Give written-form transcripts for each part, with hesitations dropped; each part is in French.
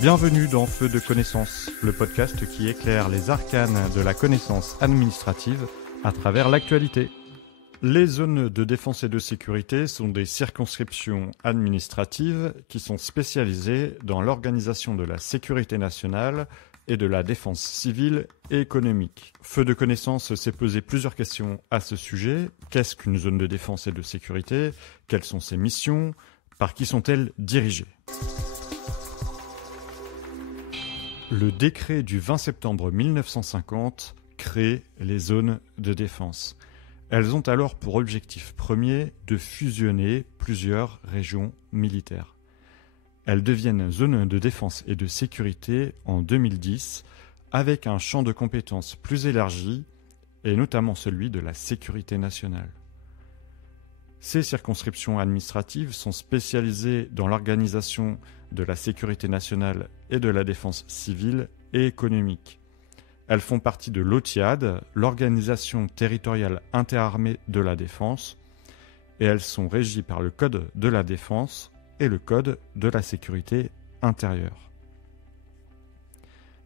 Bienvenue dans Feu de connaissance, le podcast qui éclaire les arcanes de la connaissance administrative à travers l'actualité. Les zones de défense et de sécurité sont des circonscriptions administratives qui sont spécialisées dans l'organisation de la sécurité nationale et de la défense civile et économique. Feu de connaissance s'est posé plusieurs questions à ce sujet. Qu'est-ce qu'une zone de défense et de sécurité? Quelles sont ses missions? Par qui sont-elles dirigées? Le décret du 20 septembre 1950 crée les zones de défense. Elles ont alors pour objectif premier de fusionner plusieurs régions militaires. Elles deviennent zones de défense et de sécurité en 2010 avec un champ de compétences plus élargi et notamment celui de la sécurité nationale. Ces circonscriptions administratives sont spécialisées dans l'organisation de la sécurité nationale et de la défense civile et économique. Elles font partie de l'OTIAD, l'Organisation territoriale interarmée de la défense, et elles sont régies par le Code de la défense et le Code de la sécurité intérieure.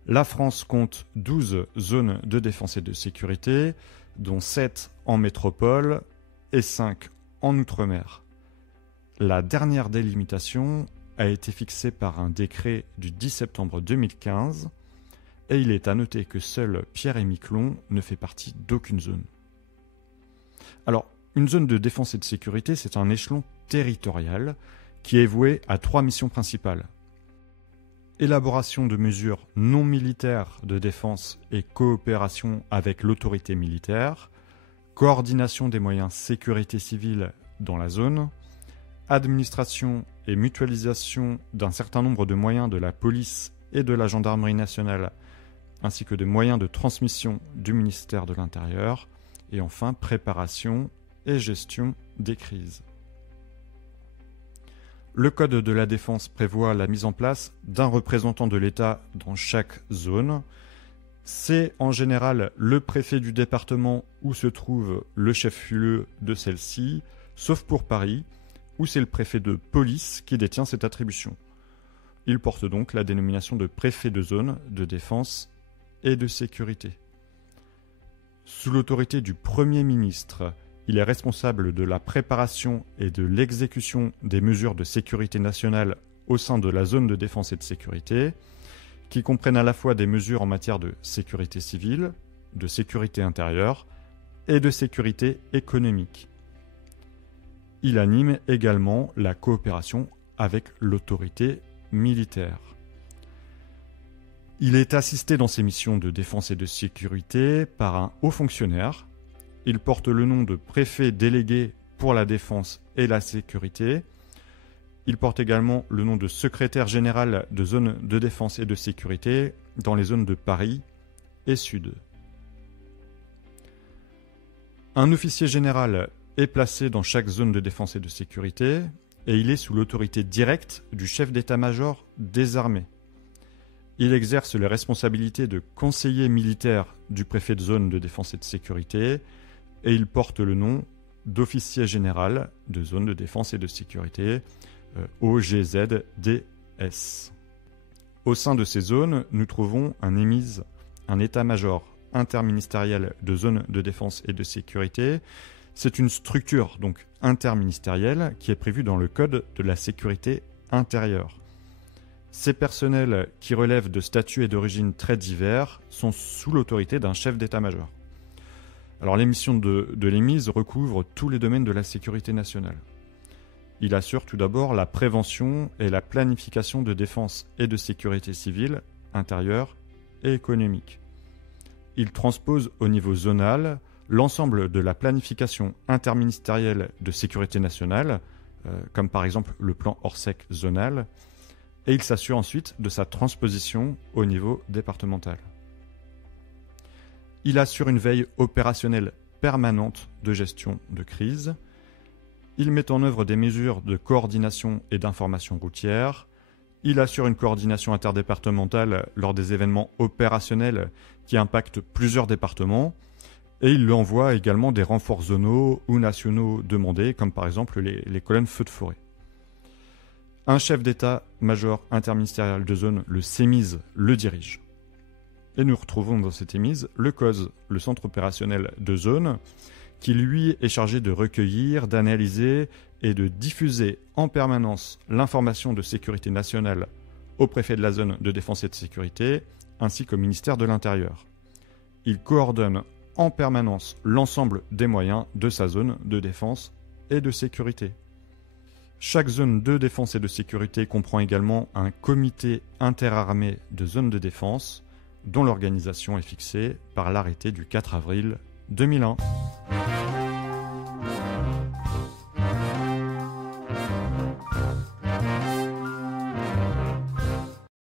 La France compte 12 zones de défense et de sécurité, dont 7 en métropole et 5 en Outre-mer. La dernière délimitation a été fixée par un décret du 10 septembre 2015 et il est à noter que seul Pierre-et-Miquelon ne fait partie d'aucune zone. Alors, une zone de défense et de sécurité, c'est un échelon territorial qui est voué à 3 missions principales. Élaboration de mesures non militaires de défense et coopération avec l'autorité militaire, coordination des moyens sécurité civile dans la zone, administration et mutualisation d'un certain nombre de moyens de la police et de la gendarmerie nationale, ainsi que de moyens de transmission du ministère de l'Intérieur, et enfin préparation et gestion des crises. Le Code de la défense prévoit la mise en place d'un représentant de l'État dans chaque zone. C'est en général le préfet du département où se trouve le chef-lieu de celle-ci, sauf pour Paris, où c'est le préfet de police qui détient cette attribution. Il porte donc la dénomination de préfet de zone de défense et de sécurité. Sous l'autorité du Premier ministre, il est responsable de la préparation et de l'exécution des mesures de sécurité nationale au sein de la zone de défense et de sécurité, qui comprennent à la fois des mesures en matière de sécurité civile, de sécurité intérieure et de sécurité économique. Il anime également la coopération avec l'autorité militaire. Il est assisté dans ses missions de défense et de sécurité par un haut fonctionnaire. Il porte le nom de préfet délégué pour la défense et la sécurité. Il porte également le nom de secrétaire général de zone de défense et de sécurité dans les zones de Paris et Sud. Un officier général est placé dans chaque zone de défense et de sécurité et il est sous l'autorité directe du chef d'état-major des armées. Il exerce les responsabilités de conseiller militaire du préfet de zone de défense et de sécurité et il porte le nom d'officier général de zone de défense et de sécurité, OGZDS. Au sein de ces zones, nous trouvons un EMIS, un état-major interministériel de zone de défense et de sécurité. C'est une structure donc interministérielle qui est prévue dans le Code de la sécurité intérieure. Ces personnels qui relèvent de statuts et d'origines très divers sont sous l'autorité d'un chef d'état-major. Alors les missions de l'EMIS recouvrent tous les domaines de la sécurité nationale. Il assure tout d'abord la prévention et la planification de défense et de sécurité civile, intérieure et économique. Il transpose au niveau zonal l'ensemble de la planification interministérielle de sécurité nationale, comme par exemple le plan Orsec zonal, et il s'assure ensuite de sa transposition au niveau départemental. Il assure une veille opérationnelle permanente de gestion de crise. Il met en œuvre des mesures de coordination et d'information routière. Il assure une coordination interdépartementale lors des événements opérationnels qui impactent plusieurs départements. Et il lui envoie également des renforts zonaux ou nationaux demandés, comme par exemple les colonnes feux de forêt. Un chef d'état-major interministériel de zone, le CEMIZ, le dirige. Et nous retrouvons dans cet EMIS le COZ, le centre opérationnel de zone, qui lui est chargé de recueillir, d'analyser et de diffuser en permanence l'information de sécurité nationale au préfet de la zone de défense et de sécurité, ainsi qu'au ministère de l'Intérieur. Il coordonne en permanence l'ensemble des moyens de sa zone de défense et de sécurité. Chaque zone de défense et de sécurité comprend également un comité interarmé de zone de défense, dont l'organisation est fixée par l'arrêté du 4 avril 2001.